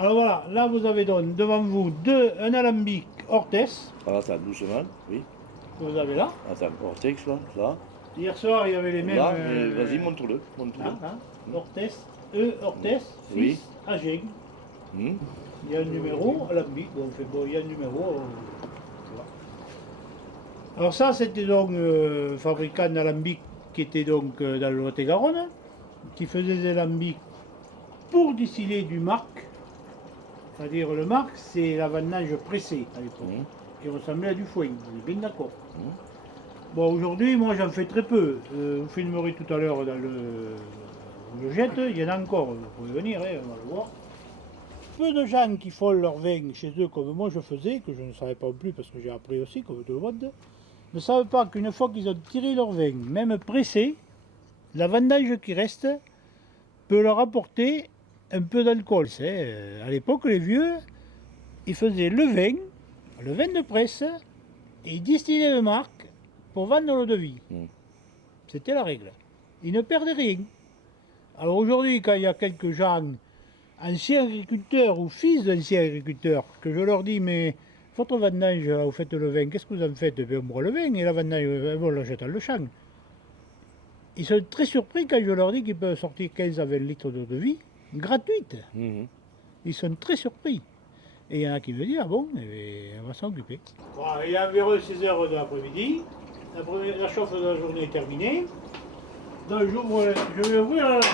Alors voilà, là vous avez donc devant vous un alambic Ortès, Alors attends, doucement, oui. que vous avez là. Attends, Ortex là. Hier soir, il y avait les mêmes. Là, mais vas-y, montre-le. Là, Ortès, Ortès, Oui. fils, Agen. Hmm. Il y a un numéro, alambic, bon, il y a un numéro. Voilà. Alors ça, c'était donc fabricant d'alambic qui était donc dans le Lot-et-Garonne, qui faisait des alambics pour distiller du marc. C'est-à-dire le marc, c'est la vendange pressée à l'époque, qui ressemblait à du foin, on est bien d'accord. Bon, aujourd'hui, moi j'en fais très peu. Vous filmerez tout à l'heure dans le jet, il y en a encore, vous pouvez venir, hein, on va le voir. Peu de gens qui font leur vin chez eux comme moi je faisais, que je ne savais pas plus parce que j'ai appris aussi, comme tout le monde, ne savent pas qu'une fois qu'ils ont tiré leur vin, même pressé, la vendange qui reste peut leur apporter un peu d'alcool. À l'époque, les vieux, ils faisaient le vin de presse, et ils distillaient le marc pour vendre l'eau de vie. C'était la règle. Ils ne perdaient rien. Alors aujourd'hui, quand il y a quelques gens, anciens agriculteurs ou fils d'anciens agriculteurs, que je leur dis, mais votre vendange, vous faites le vin, qu'est-ce que vous en faites? On boit le vin et la vendange, on la jette dans le champ. Ils sont très surpris quand je leur dis qu'ils peuvent sortir 15 à 20 litres d'eau de vie gratuite. Ils sont très surpris. Et il y en a qui me disent, ah bon, on va s'en occuper. Voilà, il est environ 6 heures de l'après-midi. La chauffe de la journée est terminée. Donc je vais ouvrir la lambic.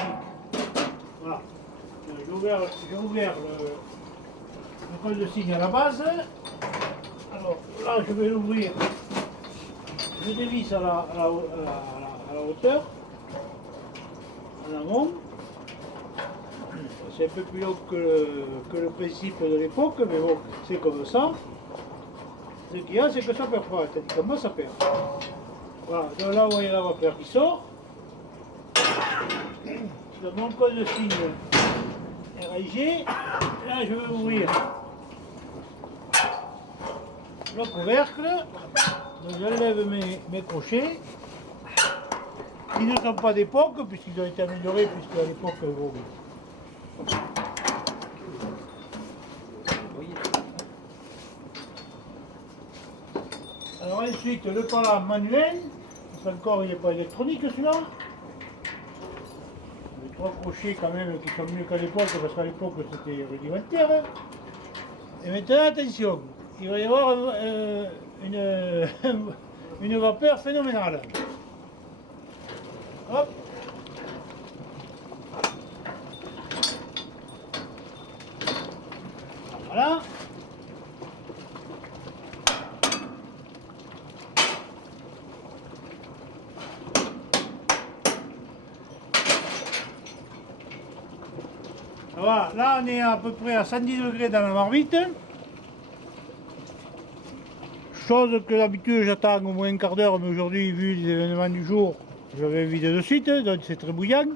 Voilà. J'ai ouvert le col de cygne à la base. Alors là, je vais l'ouvrir. Je dévisse à la hauteur, en amont. C'est un peu plus long que le principe de l'époque, mais bon, c'est comme ça. Ce qu'il y a, c'est que ça ne perd pas, c'est-à-dire que moi, ça perd. Voilà, donc là, vous voyez la vapeur qui sort. Donc, mon col de cygne est rangé. Là, je vais ouvrir le couvercle. Donc, j'enlève mes crochets. Ils ne sont pas d'époque, puisqu'ils ont été améliorés, puisqu'à l'époque, bon, alors ensuite, le pala manuel, parce qu'encore il n'est pas électronique celui-là. Les 3 crochets quand même qui sont mieux qu'à l'époque, parce qu'à l'époque c'était rudimentaire. Et maintenant, attention, il va y avoir une vapeur phénoménale. Hop. Voilà. Voilà, là on est à peu près à 110 degrés dans la marmite. Chose que d'habitude j'attends au moins un quart d'heure, mais aujourd'hui, vu les événements du jour, je vais vider de suite, donc c'est très bouillant.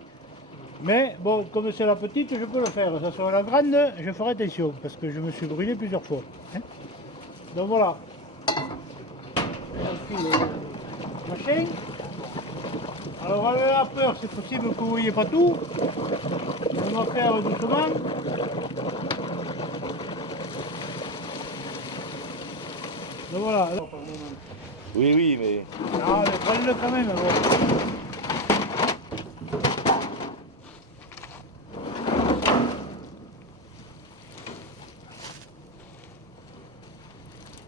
Mais bon, comme c'est la petite, je peux le faire. Ça sera la grande, je ferai attention, parce que je me suis brûlé plusieurs fois. Hein. Donc voilà. Machin. Alors avec la peur, c'est possible que vous ne voyez pas tout. On va faire doucement. Donc voilà. Oui, mais. Ah, mais prends-le quand même. Bon.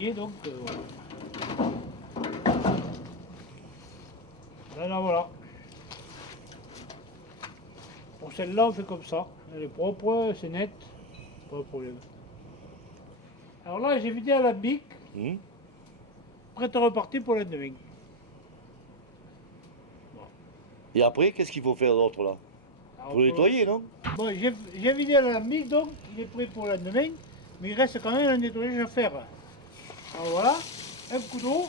Et donc, voilà. Voilà. Pour celle-là, on fait comme ça. Elle est propre, c'est net, pas de problème. Alors là, j'ai vidé à la bic, prête à repartir pour le lendemain. Bon. Et après, qu'est-ce qu'il faut faire d'autre là? Alors, Pour le nettoyer, non? Bon, j'ai vidé à la bic, donc il est prêt pour le lendemain, mais il reste quand même un nettoyage à faire. Alors voilà, un coup d'eau.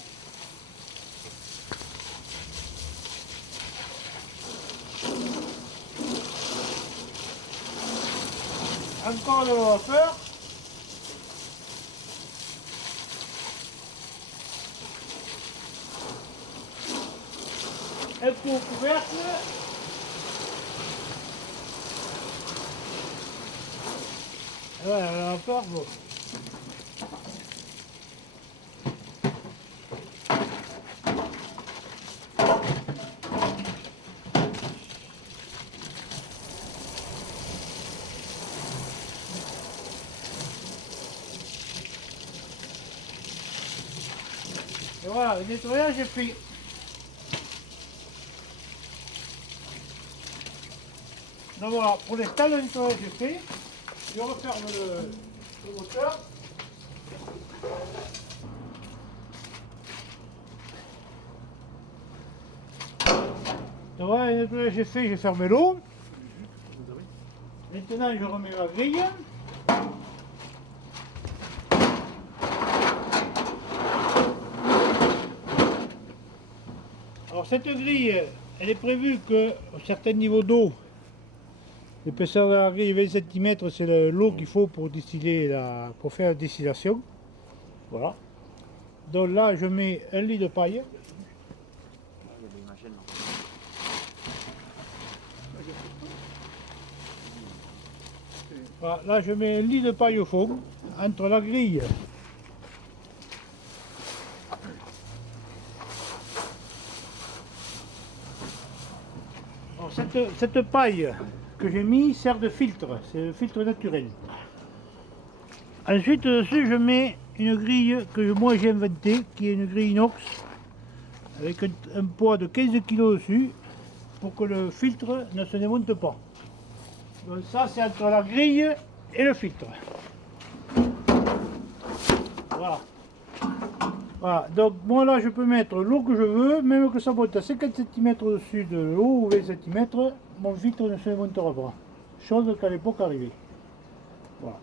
Encore de la vapeur. Un coup au couvercle. Ouais, elle a peur, bon. Et voilà, le nettoyage est fait. Donc voilà, pour l'instant, le nettoyage est fait. Je referme le moteur. Donc voilà, le nettoyage est fait, j'ai fermé l'eau. Maintenant, je remets ma grille. Alors cette grille, elle est prévue qu'au certain niveau d'eau, l'épaisseur de la grille 20 cm, c'est l'eau qu'il faut pour distiller pour faire la distillation. Voilà. Donc là, je mets un lit de paille. Voilà, là, je mets un lit de paille au fond, entre la grille. Alors, cette paille que j'ai mis sert de filtre, c'est le filtre naturel. Ensuite, dessus, je mets une grille que moi j'ai inventée, qui est une grille inox, avec un poids de 15 kg dessus, pour que le filtre ne se démonte pas. Donc ça, c'est entre la grille et le filtre. Voilà. Voilà. Donc moi là, je peux mettre l'eau que je veux, même que ça monte à 50 cm au-dessus de l'eau ou 20 cm, mon filtre ne se démontera pas. Chose qu'à l'époque arrivait. Voilà.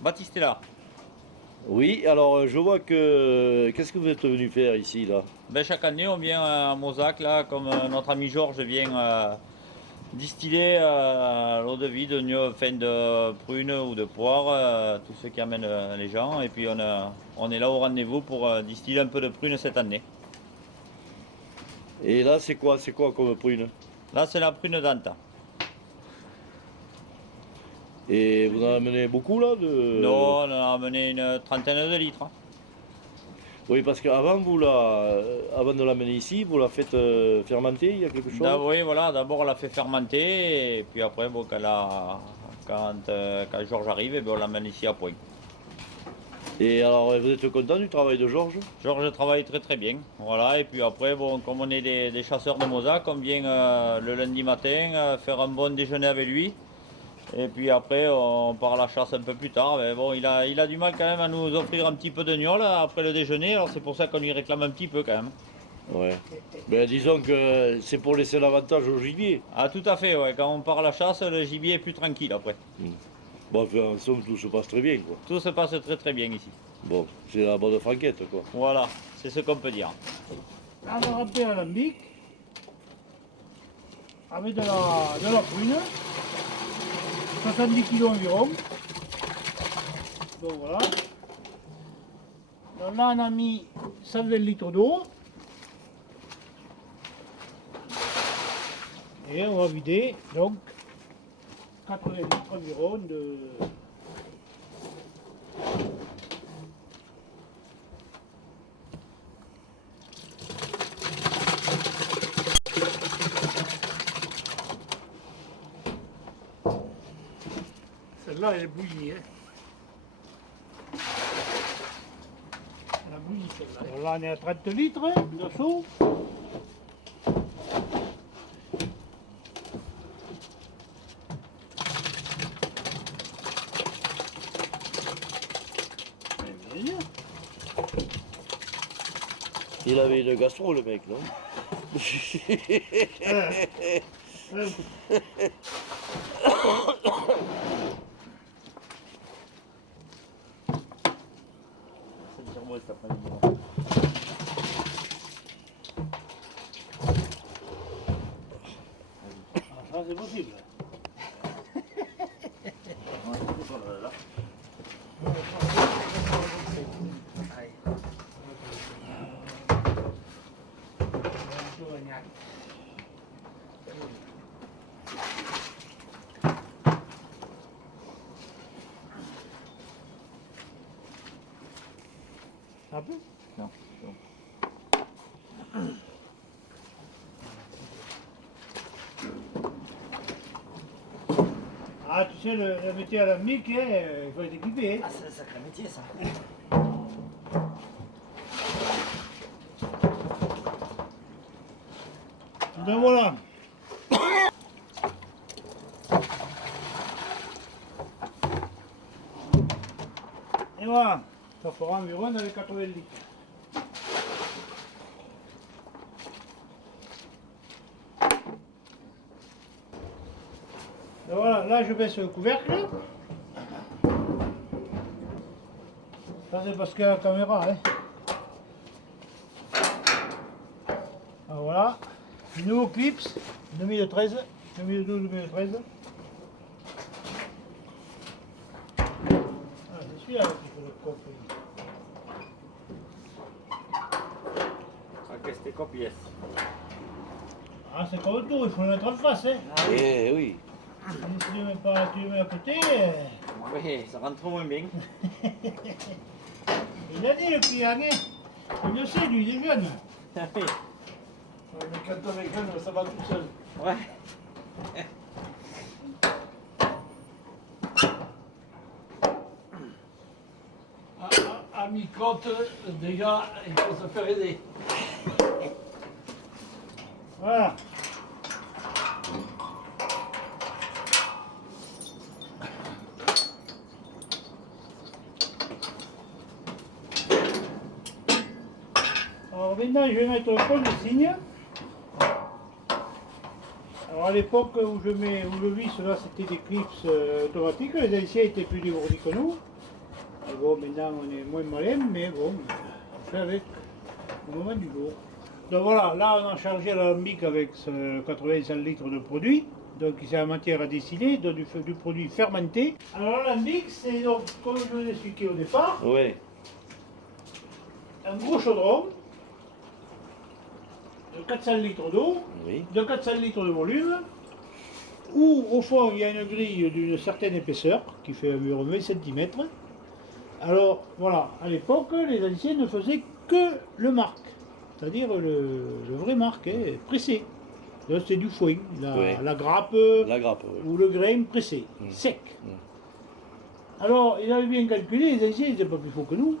Baptiste est là. Oui, alors je vois que... Qu'est-ce que vous êtes venu faire ici, là? Ben, chaque année, on vient à Mozac, là, comme notre ami Georges vient distiller l'eau de vie de prunes ou de poire, tout ce qui amène les gens. Et puis on est là au rendez-vous pour distiller un peu de prunes cette année. Et là, c'est quoi comme prune? Là, c'est la prune d'Anta. Et vous en amenez beaucoup, là Non, on a amené une trentaine de litres. Oui, parce qu'avant avant de l'amener ici, vous la faites fermenter, il y a quelque chose? Oui, voilà, d'abord on l'a fait fermenter, et puis après, bon, quand Georges arrive, eh ben, on l'amène ici à Point. Et alors, vous êtes content du travail de Georges? Georges travaille très très bien, voilà, et puis après, bon, comme on est des chasseurs de Mozac, on vient le lundi matin faire un bon déjeuner avec lui, et puis après, on part à la chasse un peu plus tard, mais bon, il a du mal quand même à nous offrir un petit peu de gnôle après le déjeuner, alors c'est pour ça qu'on lui réclame un petit peu quand même. Ouais. Ben, disons que c'est pour laisser l'avantage au gibier. Ah tout à fait, ouais, quand on part à la chasse, le gibier est plus tranquille après. Bon, enfin, en somme, tout se passe très bien, quoi. Tout se passe très très bien ici. Bon, c'est la bonne franquette, quoi. Voilà, c'est ce qu'on peut dire. Là, on va remplir l'alambic avec de la prune, 70 kg environ. Donc voilà. Donc là, on a mis 120 litres d'eau. Et on va vider donc 80 litres environ de... Celle-là, elle est bouillie. Hein. Elle a bouilli celle-là. Alors là, on est à 30 litres dessous. Il avait une gastro, le mec, non? Ça, c'est possible. plus. Non. Ah, tu sais, le métier alambic, il faut être équipé. Ah, c'est un sacré métier ça. Donc voilà. Et voilà, ça fera environ dans les 80 litres. Donc voilà, là je baisse le couvercle. Ça c'est parce qu'il y a la caméra. Hein. Alors voilà, nouveau clips 2013, 2012-2013. Ah, c'est celui-là qu'il faut le copier. Ah, queste copies. Ah, c'est comme tout, il faut le mettre en face. Hein. Eh oui. Si tu le mets pas, tu le mets à côté. Oui, ça rentre moins bien. Il a dit le client, hein. Il le sait, lui, il est jeune. Ah oui. Mais quand on est jeune, ça va tout seul. Ouais. À mi-côte, déjà, il faut se faire aider. Voilà. Alors maintenant, je vais mettre le col de cygne. Alors à l'époque où je vis, cela c'était des clips automatiques. Les anciens étaient plus dégourdis que nous. Et bon, maintenant on est moins malin, mais bon, on fait avec au moment du jour. Donc voilà, là on a chargé l'alambic avec ce 85 litres de produit. Donc c'est la matière à distiller, donc du produit fermenté. Alors l'alambic, c'est donc, comme je vous l'ai expliqué au départ, Oui. un gros chaudron de 400 litres d'eau, Oui. de 400 litres de volume, où au fond il y a une grille d'une certaine épaisseur, qui fait environ 20 cm. Alors voilà, à l'époque, les anciens ne faisaient que le marc, c'est-à-dire le vrai marc, hein, pressé. Donc c'est du foin, Oui. la grappe La grappe, oui. ou le grain pressé, sec. Alors ils avaient bien calculé, les anciens n'étaient pas plus faux que nous,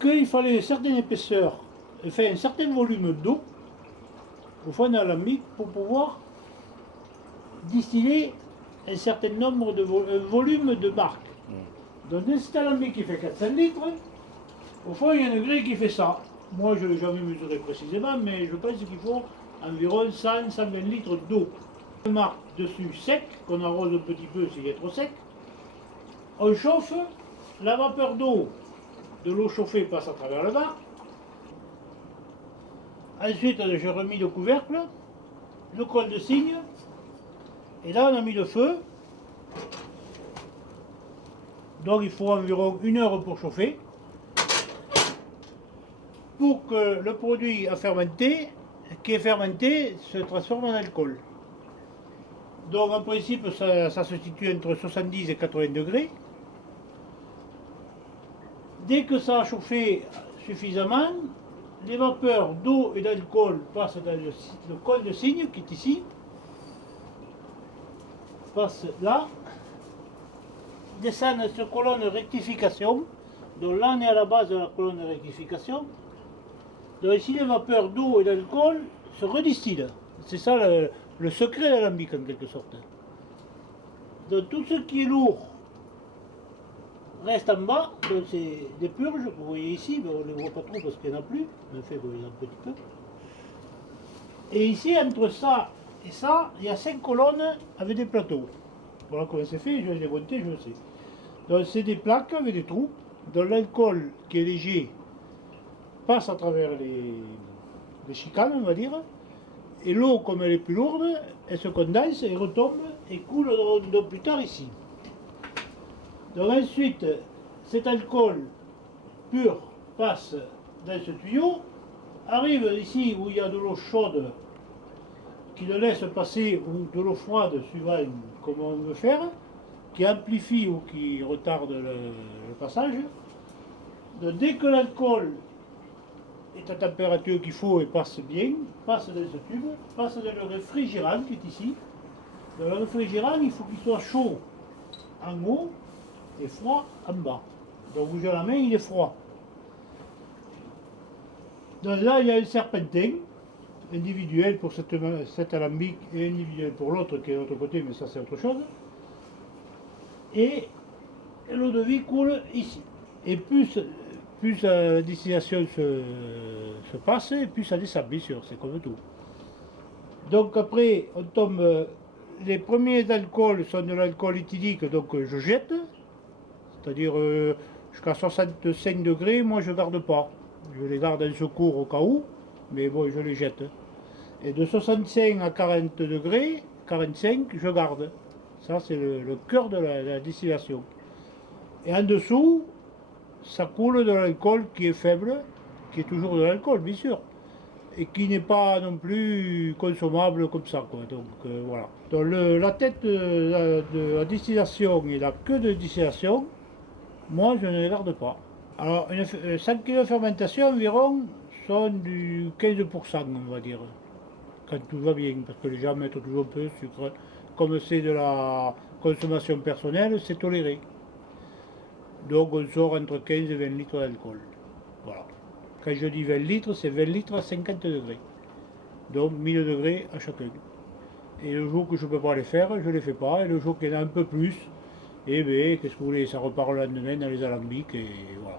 qu'il fallait une certaine épaisseur, enfin un certain volume d'eau au fond d'un alambic pour pouvoir distiller un certain nombre de volume de marc. Donc dans cet alambic qui fait 400 litres, au fond il y a une grille qui fait ça. Moi je ne l'ai jamais mesuré précisément, mais je pense qu'il faut environ 100-120 litres d'eau. Le marc dessus sec, qu'on arrose un petit peu s'il est trop sec. On chauffe, la vapeur d'eau de l'eau chauffée passe à travers le marc. Ensuite j'ai remis le couvercle, le col de cygne, et là on a mis le feu. Donc il faut environ 1 heure pour chauffer, pour que le produit qui est fermenté se transforme en alcool. Donc en principe ça se situe entre 70 et 80 degrés. Dès que ça a chauffé suffisamment, les vapeurs d'eau et d'alcool passent dans le col de cygne qui est ici, passent là, descendent sur colonne de rectification. Donc là on est à la base de la colonne de rectification. Donc ici les vapeurs d'eau et d'alcool se redistillent. C'est ça le secret de l'alambic en quelque sorte. Donc tout ce qui est lourd reste en bas, donc c'est des purges que vous voyez ici, mais on ne les voit pas trop parce qu'il n'y en a plus, mais en fait il y en a un petit peu. Et ici entre ça et ça, il y a 5 colonnes avec des plateaux. Voilà comment c'est fait, je les ai montés, je le sais. Donc c'est des plaques avec des trous, dont l'alcool qui est léger passe à travers les chicanes, on va dire, et l'eau, comme elle est plus lourde, elle se condense et retombe et coule donc plus tard ici. Donc ensuite, cet alcool pur passe dans ce tuyau, arrive ici où il y a de l'eau chaude qui le laisse passer, ou de l'eau froide, suivant comment on veut faire, qui amplifie ou qui retarde le passage. Donc, dès que l'alcool est à température qu'il faut et passe bien, passe dans ce tube, passe dans le réfrigérant qui est ici. Dans le réfrigérant, il faut qu'il soit chaud en haut et froid en bas. Donc vous avez la main, il est froid. Donc là, il y a un serpentin individuel pour cet alambic et individuel pour l'autre qui est de l'autre côté, mais ça c'est autre chose. Et l'eau de vie coule ici. Et plus la distillation se passe, et plus ça descend, bien sûr, c'est comme tout. Donc après, on tombe. Les premiers alcools sont de l'alcool éthylique, donc je jette. C'est-à-dire jusqu'à 65 degrés, moi je ne garde pas. Je les garde en secours au cas où, mais bon, je les jette. Et de 65 à 40 degrés, 45, je garde. Ça, c'est le cœur de la distillation. Et en dessous, ça coule de l'alcool qui est faible, qui est toujours de l'alcool, bien sûr, et qui n'est pas non plus consommable comme ça, quoi. Donc voilà. Donc la tête de la distillation et la queue de distillation, moi je ne les garde pas. Alors 100 kg de fermentation environ sont du 15%, on va dire, quand tout va bien, parce que les gens mettent toujours un peu de sucre. Comme c'est de la consommation personnelle, c'est toléré. Donc on sort entre 15 et 20 litres d'alcool. Voilà. Quand je dis 20 litres, c'est 20 litres à 50 degrés. Donc 1000 degrés à chacun. Et le jour que je ne peux pas les faire, je ne les fais pas. Et le jour qu'il y en a un peu plus, eh bien, qu'est-ce que vous voulez, ça repart le lendemain dans les alambics et voilà.